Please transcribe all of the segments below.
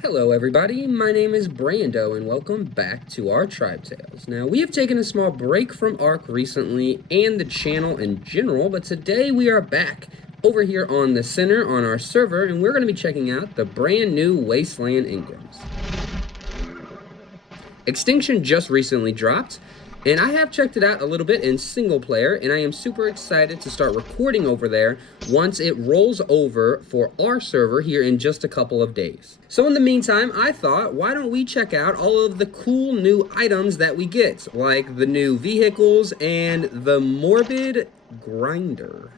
Hello everybody, my name is Brando and welcome back to our Tribe Tales. Now, we have taken a small break from Ark recently and the channel in general, but today we are back over here on the center on our server and we're going to be checking out the brand new Wasteland Ingrams. Extinction just recently dropped, and I have checked it out a little bit in single player, and I am super excited to start recording over there once it rolls over for our server here in just a couple of days. So in the meantime, I thought, why don't we check out all of the cool new items that we get, like the new vehicles and the MORBID grinder.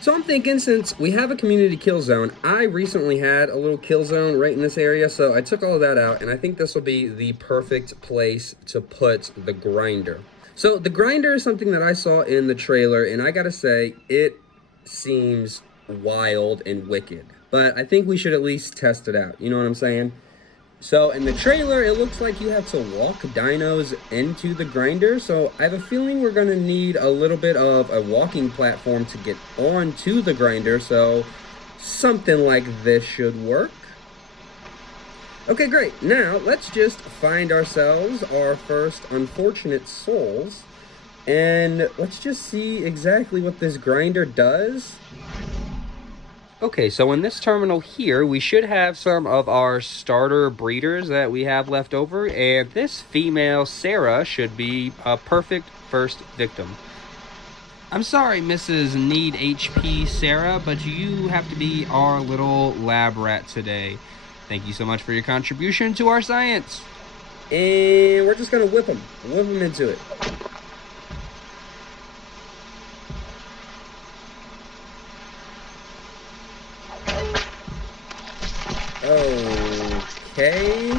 So I'm thinking, since we have a community kill zone, I recently had a little kill zone right in this area, so I took all of that out, and I think this will be the perfect place to put the grinder. So the grinder is something that I saw in the trailer, and I gotta say, it seems wild and wicked. But I think we should at least test it out, you know what I'm saying? So in the trailer, it looks like you have to walk dinos into the grinder. So I have a feeling we're going to need a little bit of a walking platform to get onto the grinder. So something like this should work. Okay, great. Now let's just find ourselves our first unfortunate souls. And let's just see exactly what this grinder does. Okay, so in this terminal here, we should have some of our starter breeders that we have left over, and this female, Sarah, should be a perfect first victim. I'm sorry, Mrs. Need HP Sarah, but you have to be our little lab rat today. Thank you so much for your contribution to our science. And we're just gonna whip them into it. Okay.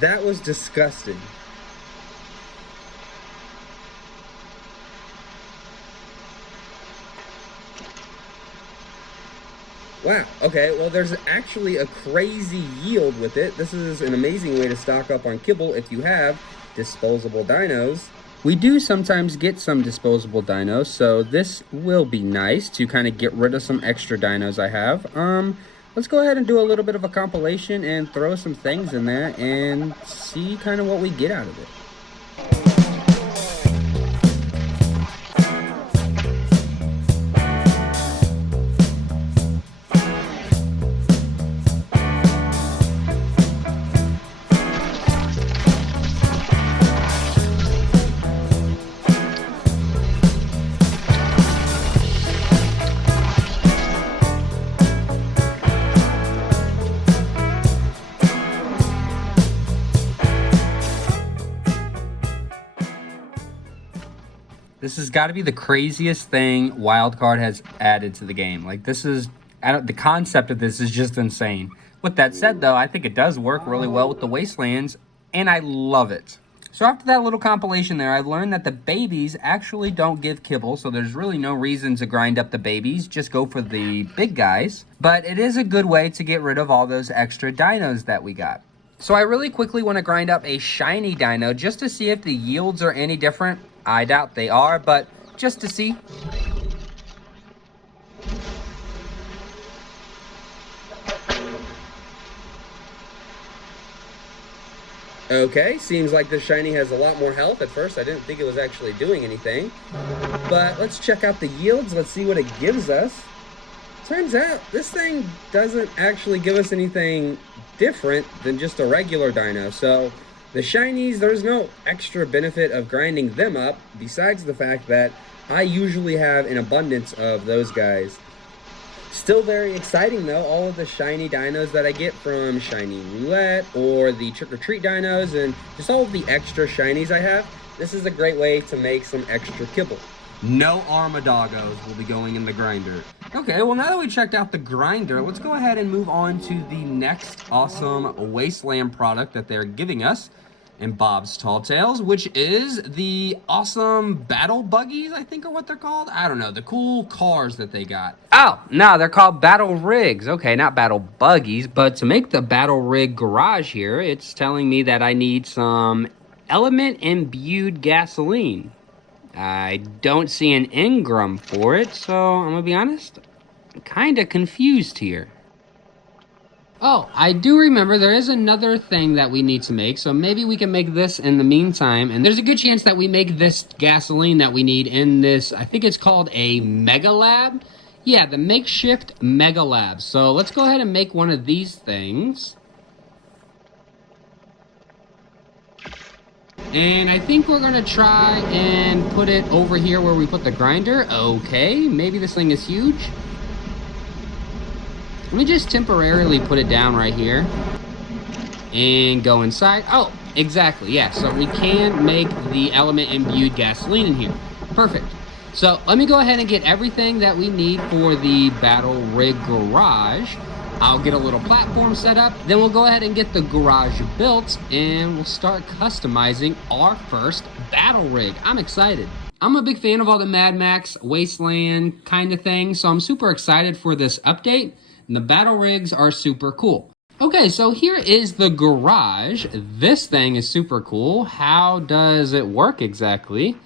That was disgusting. Wow, okay, well there's actually a crazy yield with it. This is an amazing way to stock up on kibble if you have disposable dinos. We do sometimes get some disposable dinos, so this will be nice to kind of get rid of some extra dinos I have. Let's go ahead and do a little bit of a compilation and throw some things in there and see kind of what we get out of it. This has got to be the craziest thing Wildcard has added to the game. Like, this is, the concept of this is just insane. With that said, though, I think it does work really well with the Wastelands, and I love it. So after that little compilation there, I've learned that the babies actually don't give kibble, so there's really no reason to grind up the babies. Just go for the big guys. But it is a good way to get rid of all those extra dinos that we got. So I really quickly want to grind up a shiny dino just to see if the yields are any different. I doubt they are, but just to see. Okay, seems like this shiny has a lot more health. At first, I didn't think it was actually doing anything. But let's check out the yields. Let's see what it gives us. Turns out, this thing doesn't actually give us anything different than just a regular dino. So the shinies, there's no extra benefit of grinding them up, besides the fact that I usually have an abundance of those guys. Still very exciting though, all of the shiny dinos that I get from Shiny Roulette or the Trick or Treat dinos and just all of the extra shinies I have. This is a great way to make some extra kibble. No Armadagos will be going in the grinder. Okay, well now that we checked out the grinder, let's go ahead and move on to the next awesome Wasteland product that they're giving us in Bob's Tall Tales, which is the awesome battle buggies, I think are what they're called. I don't know, the cool cars that they got. Oh, no, they're called battle rigs. Okay, not battle buggies, but to make the battle rig garage here, it's telling me that I need some element imbued gasoline. I don't see an engram for it, so I'm gonna be honest, I'm kinda confused here. Oh, I do remember there is another thing that we need to make, so maybe we can make this in the meantime, and there's a good chance that we make this gasoline that we need in this, I think it's called a Mega Lab? Yeah, the makeshift Mega Lab. So let's go ahead and make one of these things. And I think we're gonna try and put it over here where we put the grinder. Okay, maybe this thing is huge. Let me just temporarily put it down right here and go inside. Oh, exactly, yeah. So we can make the element imbued gasoline in here. Perfect. So let me go ahead and get everything that we need for the battle rig garage. I'll get a little platform set up, then we'll go ahead and get the garage built, and we'll start customizing our first battle rig. I'm excited. I'm a big fan of all the Mad Max, Wasteland kind of thing, so I'm super excited for this update. And the battle rigs are super cool. Okay, so here is the garage. This thing is super cool. How does it work exactly?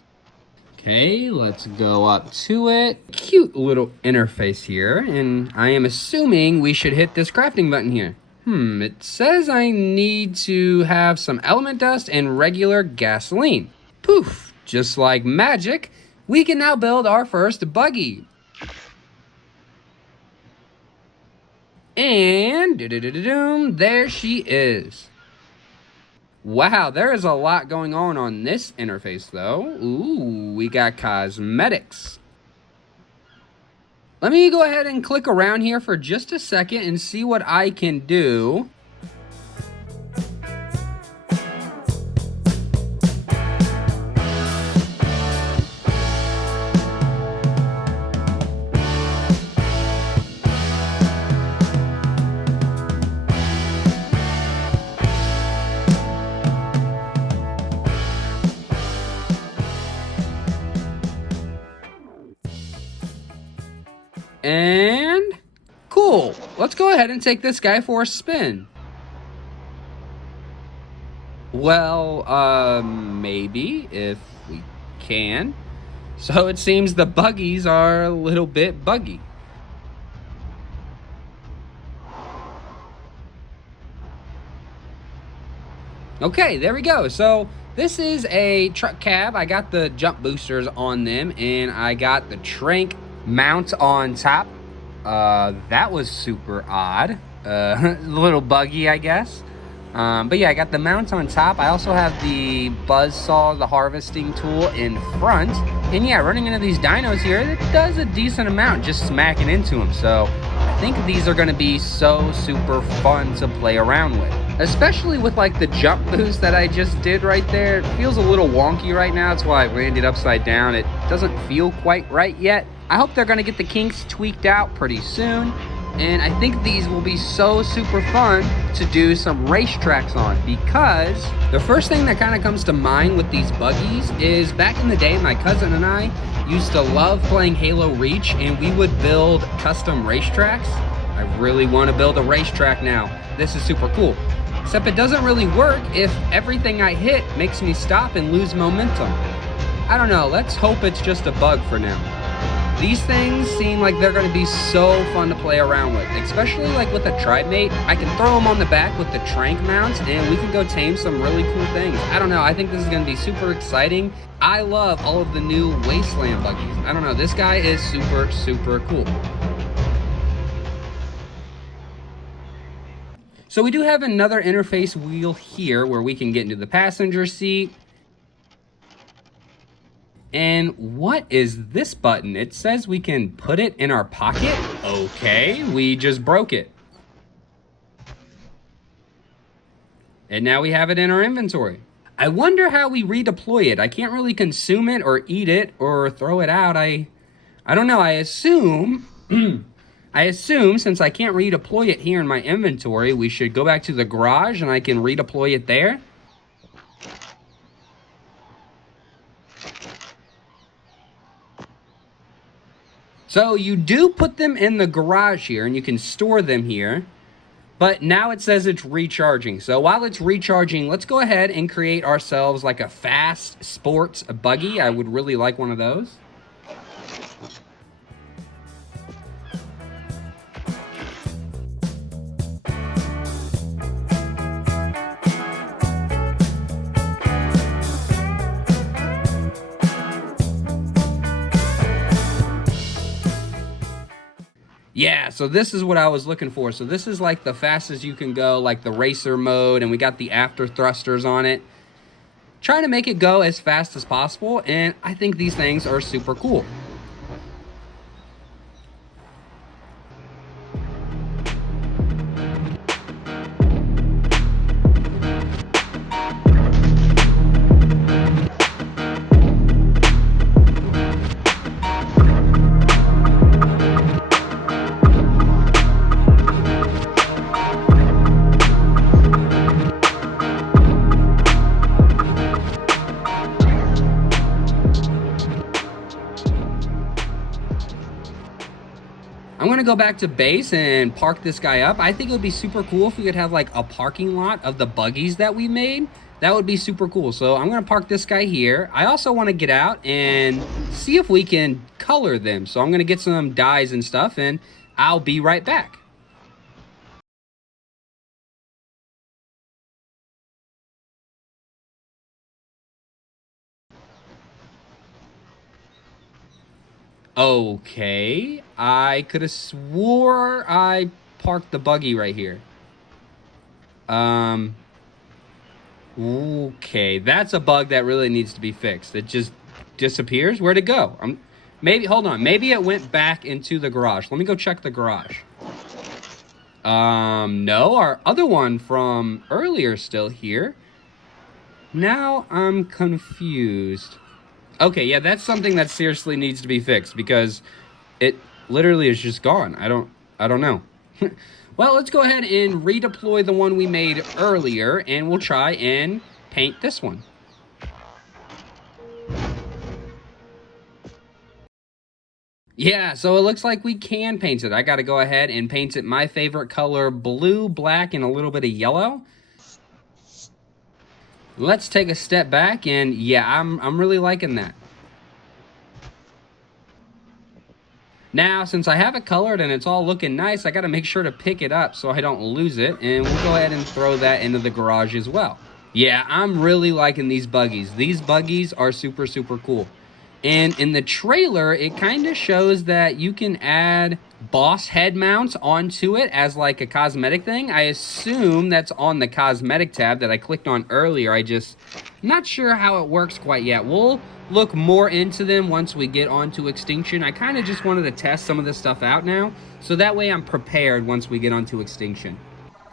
Okay, let's go up to it. Cute little interface here, and I am assuming we should hit this crafting button here. It says I need to have some element dust and regular gasoline. Poof, just like magic, we can now build our first buggy. And there she is. Wow, there is a lot going on this interface though. Ooh, we got cosmetics. Let me go ahead and click around here for just a second and see what I can do. And cool. Let's go ahead and take this guy for a spin. Well, maybe if we can. So it seems the buggies are a little bit buggy. Okay, there we go. So this is a truck cab. I got the jump boosters on them, and I got the trank mount on top. That was super odd. A little buggy, I guess. But yeah, I got the mount on top. I also have the buzzsaw, the harvesting tool in front. And yeah, running into these dinos here, it does a decent amount just smacking into them. So I think these are going to be so super fun to play around with. Especially with like the jump boost that I just did right there. It feels a little wonky right now. That's why I landed upside down. It doesn't feel quite right yet. I hope they're going to get the kinks tweaked out pretty soon. And I think these will be so super fun to do some racetracks on, because the first thing that kind of comes to mind with these buggies is back in the day, my cousin and I used to love playing Halo Reach, and we would build custom racetracks. I really want to build a racetrack now. This is super cool. Except it doesn't really work if everything I hit makes me stop and lose momentum. I don't know, let's hope it's just a bug for now. These things seem like they're going to be so fun to play around with, especially like with a tribe mate. I can throw them on the back with the trank mounts and we can go tame some really cool things. I don't know, I think this is going to be super exciting. I love all of the new Wasteland buggies. I don't know, this guy is super, super cool. So we do have another interface wheel here where we can get into the passenger seat. And what is this button? It says we can put it in our pocket. Okay, we just broke it. And now we have it in our inventory. I wonder how we redeploy it. I can't really consume it or eat it or throw it out. I don't know. I assume since I can't redeploy it here in my inventory, we should go back to the garage and I can redeploy it there. So you do put them in the garage here and you can store them here. But now it says it's recharging. So while it's recharging, let's go ahead and create ourselves like a fast sports buggy. I would really like one of those. Yeah, so this is what I was looking for. So this is like the fastest you can go, like the racer mode, and we got the after thrusters on it. Trying to make it go as fast as possible, and I think these things are super cool. I'm gonna go back to base and park this guy up. I think it would be super cool if we could have like a parking lot of the buggies that we made. That would be super cool. So I'm gonna park this guy here. I also wanna get out and see if we can color them. So I'm gonna get some dyes and stuff, and I'll be right back. Okay, I could have swore I parked the buggy right here. Okay, that's a bug that really needs to be fixed. It just disappears. Where'd it go? Maybe, hold on, maybe it went back into the garage. Let me go check the garage. No, our other one from earlier is still here. Now I'm confused. Okay, yeah, that's something that seriously needs to be fixed because it literally is just gone. I don't know. Well, let's go ahead and redeploy the one we made earlier, and we'll try and paint this one. Yeah, so it looks like we can paint it. I got to go ahead and paint it my favorite color, blue, black, and a little bit of yellow. Let's take a step back, and yeah, I'm really liking that. Now, since I have it colored and it's all looking nice, I got to make sure to pick it up so I don't lose it, and we'll go ahead and throw that into the garage as well. Yeah, I'm really liking these buggies. These buggies are super, super cool. And in the trailer, it kind of shows that you can add boss head mounts onto it as like a cosmetic thing. I assume that's on the cosmetic tab that I clicked on earlier. I'm not sure how it works quite yet. We'll look more into them once we get onto Extinction. I kind of just wanted to test some of this stuff out now, so that way I'm prepared once we get onto Extinction.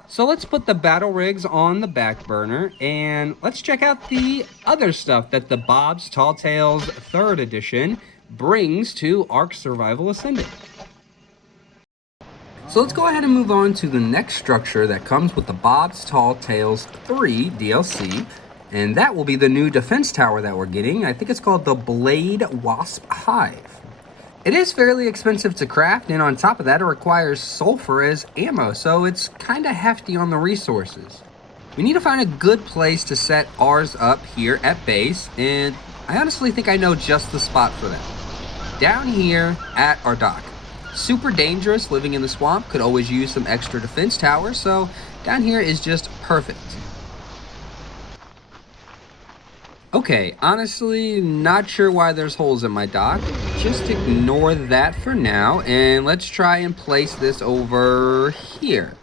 So let's put the battle rigs on the back burner, and let's check out the other stuff that the Bob's Tall Tales 3rd Edition brings to Ark Survival Ascended. So let's go ahead and move on to the next structure that comes with the Bob's Tall Tales 3 DLC, and that will be the new defense tower that we're getting. I think it's called the Bladewasp Hive. It is fairly expensive to craft, and on top of that, it requires sulfur as ammo, so it's kind of hefty on the resources. We need to find a good place to set ours up here at base, and I honestly think I know just the spot for that. Down here at our dock. Super dangerous living in the swamp, could always use some extra defense towers, so down here is just perfect. Okay, honestly, not sure why there's holes in my dock. Just ignore that for now, and let's try and place this over here.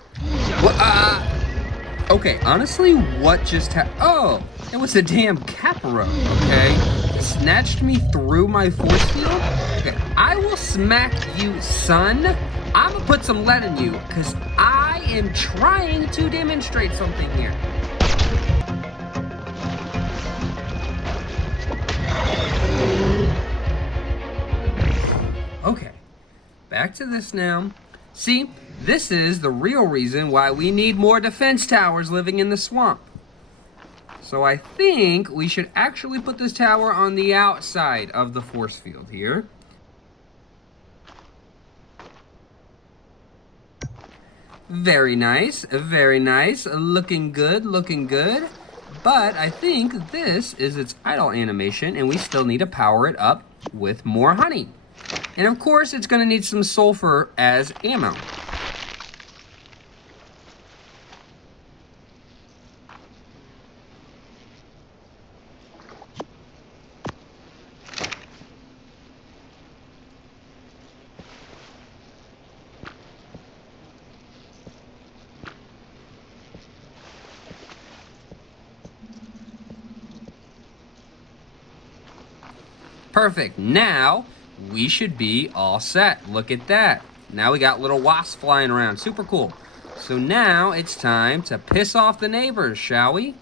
Okay, honestly, what just happened? Oh, it was a damn capro, okay? It snatched me through my force field. Okay, I will smack you, son. I'm gonna put some lead in you, because I am trying to demonstrate something here. Okay, back to this now. See, this is the real reason why we need more defense towers living in the swamp. So I think we should actually put this tower on the outside of the force field here. Very nice, very nice. Looking good, looking good. But I think this is its idle animation, and we still need to power it up with more honey. And of course, it's gonna need some sulfur as ammo. Perfect. Now we should be all set. Look at that. Now we got little wasps flying around. Super cool. So now it's time to piss off the neighbors, shall we?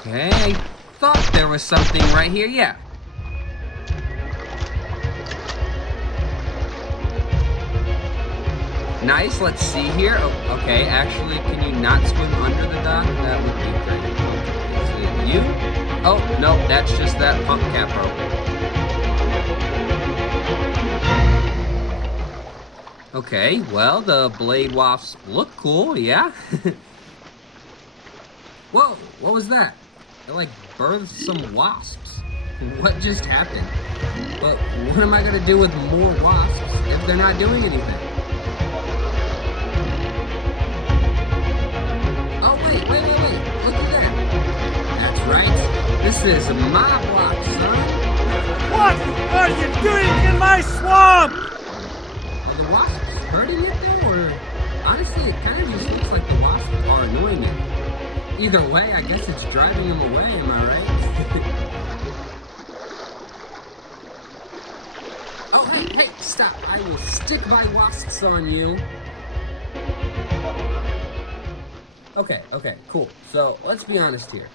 Okay, I thought there was something right here. Yeah. Nice, let's see here. Oh, okay, actually, can you not swim under the dock? That would be great. Okay, is it you? Oh, no, that's just that pump cap rope. Okay, well, the Bladewasps look cool, yeah? Whoa, what was that? It like birthed some wasps. What just happened? But what am I gonna do with more wasps if they're not doing anything? Oh, wait, look at that. That's right. This is my block, son. What are you doing in my swamp? Are the wasps hurting it though, or honestly, it kind of just looks like the wasps are annoying it. Either way, I guess it's driving them away, am I right? Oh, hey, stop. I will stick my wasps on you. Okay, cool. So, let's be honest here.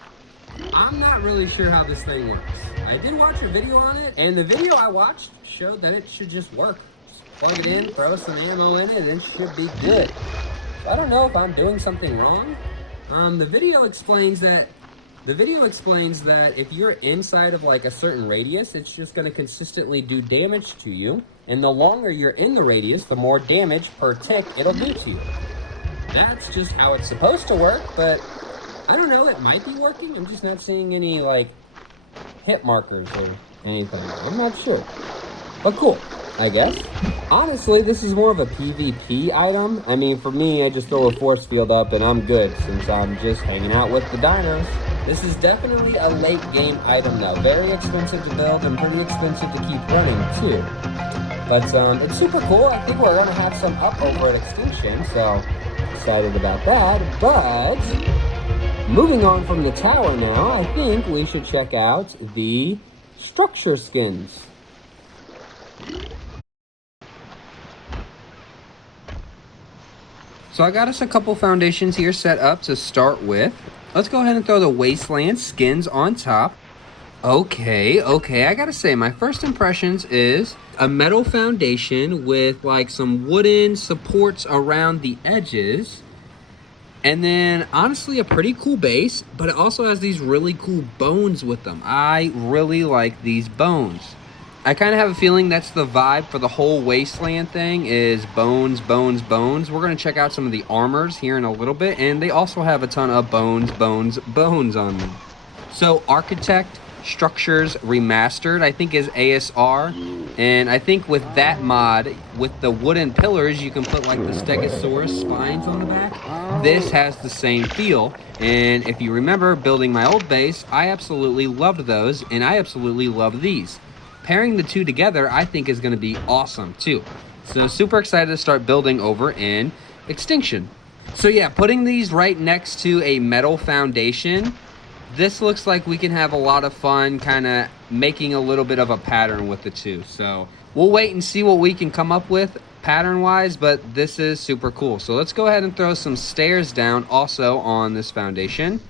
I'm not really sure how this thing works. I did watch a video on it, and the video I watched showed that it should just work. Just plug it in, throw some ammo in it, and it should be good. So I don't know if I'm doing something wrong. The video explains that if you're inside of like a certain radius, it's just going to consistently do damage to you. And the longer you're in the radius, the more damage per tick it'll do to you. That's just how it's supposed to work, but I don't know, it might be working. I'm just not seeing any like hit markers or anything. I'm not sure. But cool, I guess. Honestly, this is more of a PvP item. I mean, for me, I just throw a force field up and I'm good since I'm just hanging out with the dinos. This is definitely a late game item though. Very expensive to build and pretty expensive to keep running too. But it's super cool. I think we're gonna have some up over at Extinction, so excited about that. But moving on from the tower now, I think we should check out the structure skins. So I got us a couple foundations here set up to start with. Let's go ahead and throw the Wasteland skins on top. Okay, I gotta say, my first impressions is a metal foundation with like some wooden supports around the edges. And then, honestly, a pretty cool base, but it also has these really cool bones with them. I really like these bones. I kind of have a feeling that's the vibe for the whole Wasteland thing is bones, bones, bones. We're going to check out some of the armors here in a little bit, and they also have a ton of bones, bones, bones on them. So, Architect Structures Remastered, I think, is ASR. And I think with that mod, with the wooden pillars, you can put like the Stegosaurus spines on the back. This has the same feel. And if you remember building my old base, I absolutely loved those, and I absolutely love these. Pairing the two together, I think, is going to be awesome too. So super excited to start building over in Extinction. So yeah, putting these right next to a metal foundation, this looks like we can have a lot of fun kind of making a little bit of a pattern with the two. So we'll wait and see what we can come up with pattern wise, but this is super cool. So let's go ahead and throw some stairs down also on this foundation.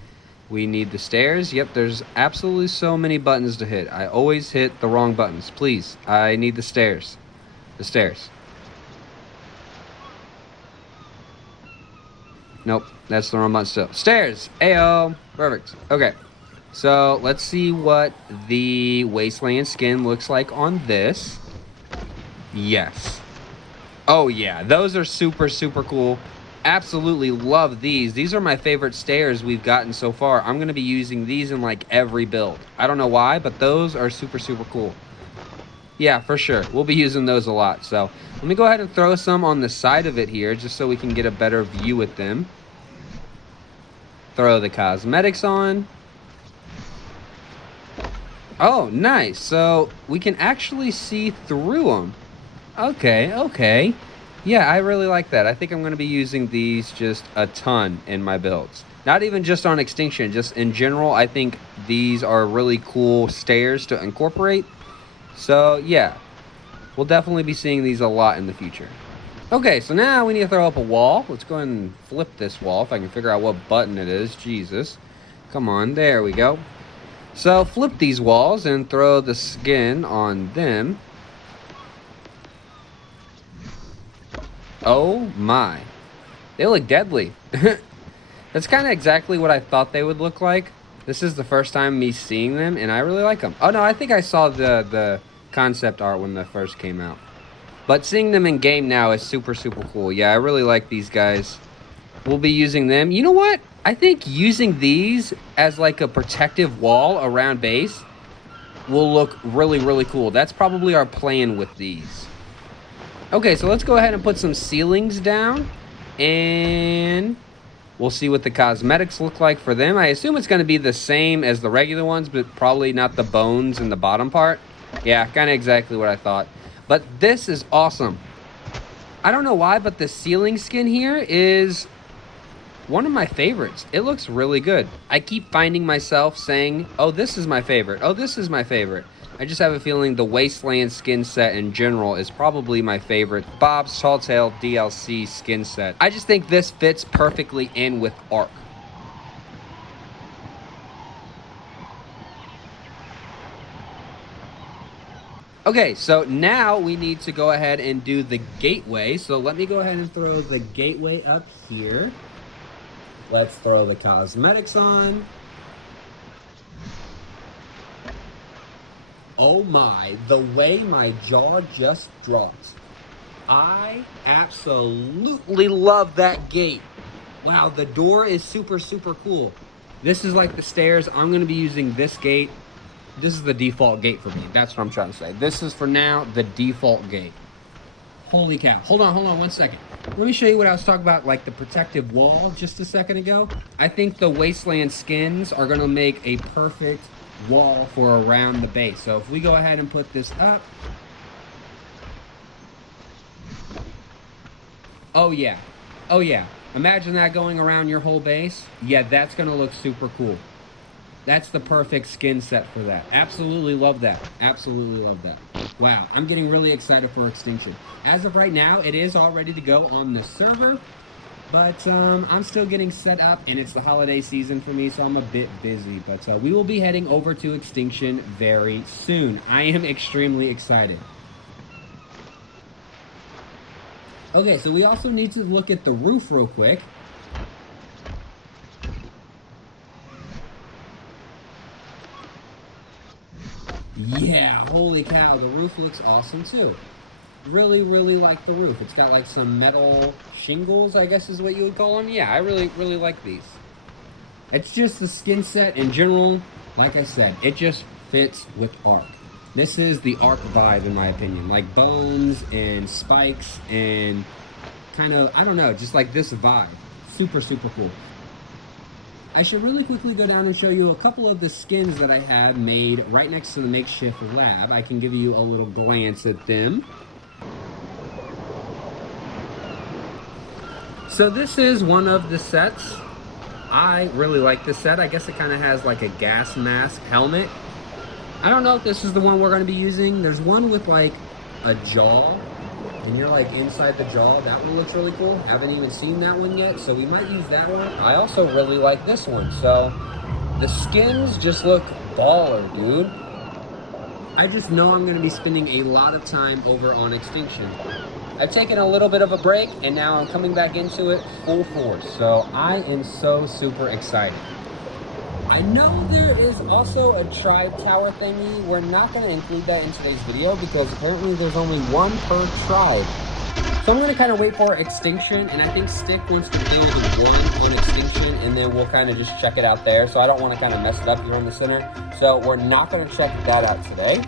We need the stairs. Yep, there's absolutely so many buttons to hit. I always hit the wrong buttons. Please, I need the stairs. The stairs. Nope, that's the wrong button still. Stairs! Ayo! Perfect. Okay, so let's see what the Wasteland skin looks like on this. Yes. Oh yeah, those are super, super cool. Absolutely love these. These are my favorite stairs we've gotten so far. I'm going to be using these in like every build. I don't know why, but those are super, super cool. Yeah, for sure. We'll be using those a lot. So let me go ahead and throw some on the side of it here just so we can get a better view with them. Throw the cosmetics on. Oh, nice. So we can actually see through them. Okay, okay. Yeah, I really like that. I think I'm going to be using these just a ton in my builds. Not even just on Extinction, just in general. I think these are really cool stairs to incorporate. So yeah, we'll definitely be seeing these a lot in the future. Okay, so now we need to throw up a wall. Let's go ahead and flip this wall if I can figure out what button it is. Jesus. Come on, there we go. So flip these walls and throw the skin on them. Oh my. They look deadly. That's kind of exactly what I thought they would look like. This is the first time me seeing them, and I really like them. Oh no, I think I saw the concept art when they first came out. But seeing them in game now is super, super cool. Yeah, I really like these guys. We'll be using them. You know what? I think using these as like a protective wall around base will look really, really cool. That's probably our plan with these. Okay, so let's go ahead and put some ceilings down. And we'll see what the cosmetics look like for them. I assume it's going to be the same as the regular ones, but probably not the bones in the bottom part. Yeah, kind of exactly what I thought. But this is awesome. I don't know why, but the ceiling skin here is one of my favorites. It looks really good. I keep finding myself saying, oh, this is my favorite. Oh, this is my favorite. I just have a feeling the Wasteland skin set in general is probably my favorite Bob's Tall Tale DLC skin set. I just think this fits perfectly in with Ark. Okay, so now we need to go ahead and do the gateway. So let me go ahead and throw the gateway up here. Let's throw the cosmetics on. Oh my, the way my jaw just dropped. I absolutely love that gate. Wow, the door is super, super cool. This is like the stairs. I'm going to be using this gate. This is the default gate for me. That's what I'm trying to say. This is for now the default gate. Holy cow. Hold on 1 second. Let me show you what I was talking about, like the protective wall just a second ago. I think the Wasteland skins are going to make a perfect wall for around the base. So if we go ahead and put this up. Oh yeah. Oh yeah. Imagine that going around your whole base. Yeah, that's going to look super cool. That's the perfect skin set for that. Absolutely love that. Absolutely love that. Wow, I'm getting really excited for Extinction. As of right now, it is all ready to go on the server, but I'm still getting set up, and it's the holiday season for me, so I'm a bit busy. But we will be heading over to Extinction very soon. I am extremely excited. Okay, so we also need to look at the roof real quick. Yeah, holy cow, the roof looks awesome too. Really, really like the roof. It's got like some metal shingles, I guess is what you would call them. Yeah, I really, really like these. It's just the skin set in general, like I said, it just fits with Ark. This is the Ark vibe in my opinion. Like bones and spikes and kind of, I don't know, just like this vibe. Super, super cool. I should really quickly go down and show you a couple of the skins that I had made right next to the makeshift lab. I can give you a little glance at them. So this is one of the sets. I really like this set. I guess it kind of has like a gas mask helmet. I don't know if this is the one we're going to be using. There's one with like a jaw. And you're like inside the jaw. That one looks really cool. Haven't even seen that one yet, so we might use that one. I also really like this one. So the skins just look baller, dude. I just know I'm going to be spending a lot of time over on Extinction. I've taken a little bit of a break, and now I'm coming back into it full force. So I am so super excited. I know there is also a tribe tower thingy. We're not going to include that in today's video because apparently there's only one per tribe. So I'm going to kind of wait for Extinction, and I think Stick wants to build one on Extinction, and then we'll kind of just check it out there. So I don't want to kind of mess it up here in the center. So we're not going to check that out today.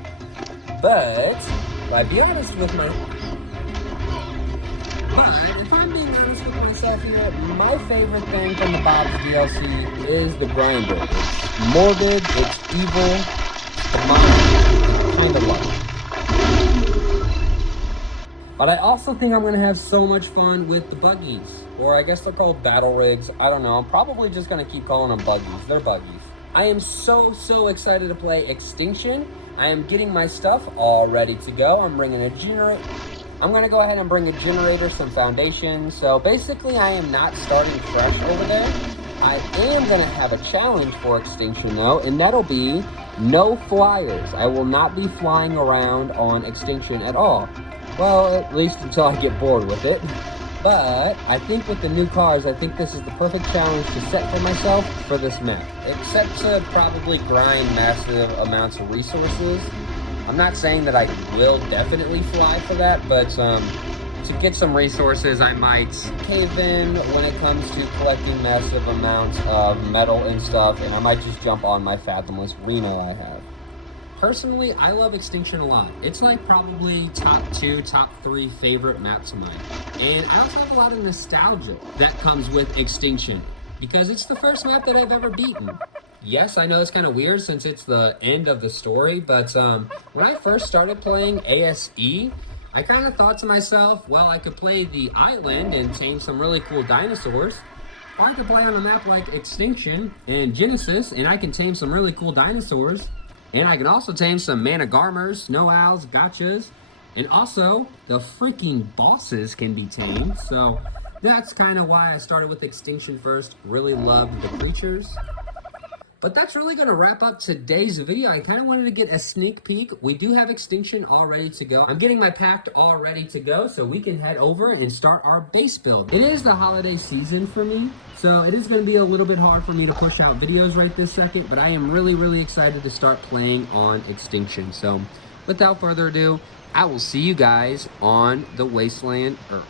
But if I'm being honest with myself here, my favorite thing from the Bob's DLC is the grinder. It's morbid, it's evil, it's demonic, kind of love it. But I also think I'm going to have so much fun with the buggies. Or I guess they're called battle rigs. I don't know. I'm probably just going to keep calling them buggies. They're buggies. I am so excited to play Extinction. I am getting my stuff all ready to go. I'm bringing a generator. I'm going to go ahead and bring a generator, some foundations. So basically, I am not starting fresh over there. I am going to have a challenge for Extinction, though, and that'll be no flyers. I will not be flying around on Extinction at all. Well, at least until I get bored with it. But I think with the new cars, I think this is the perfect challenge to set for myself for this map. Except to probably grind massive amounts of resources. I'm not saying that I will definitely fly for that, but to get some resources, I might cave in when it comes to collecting massive amounts of metal and stuff, and I might just jump on my fathomless Reno I have. Personally, I love Extinction a lot. It's like probably top 2, top 3 favorite maps of mine. And I also have a lot of nostalgia that comes with Extinction because it's the first map that I've ever beaten. Yes, I know it's kind of weird since it's the end of the story, but when I first started playing ASE, I kind of thought to myself, well, I could play the island and tame some really cool dinosaurs. Or I could play on a map like Extinction and Genesis, and I can tame some really cool dinosaurs. And I can also tame some Managarmers, Snow Owls, Gotchas, and also the freaking bosses can be tamed. So that's kind of why I started with Extinction first. Really loved the creatures. But that's really going to wrap up today's video. I kind of wanted to get a sneak peek. We do have Extinction all ready to go. I'm getting my pact all ready to go so we can head over and start our base build. It is the holiday season for me, so it is going to be a little bit hard for me to push out videos right this second, but I am really excited to start playing on Extinction. So without further ado, I will see you guys on the Wasteland Earth.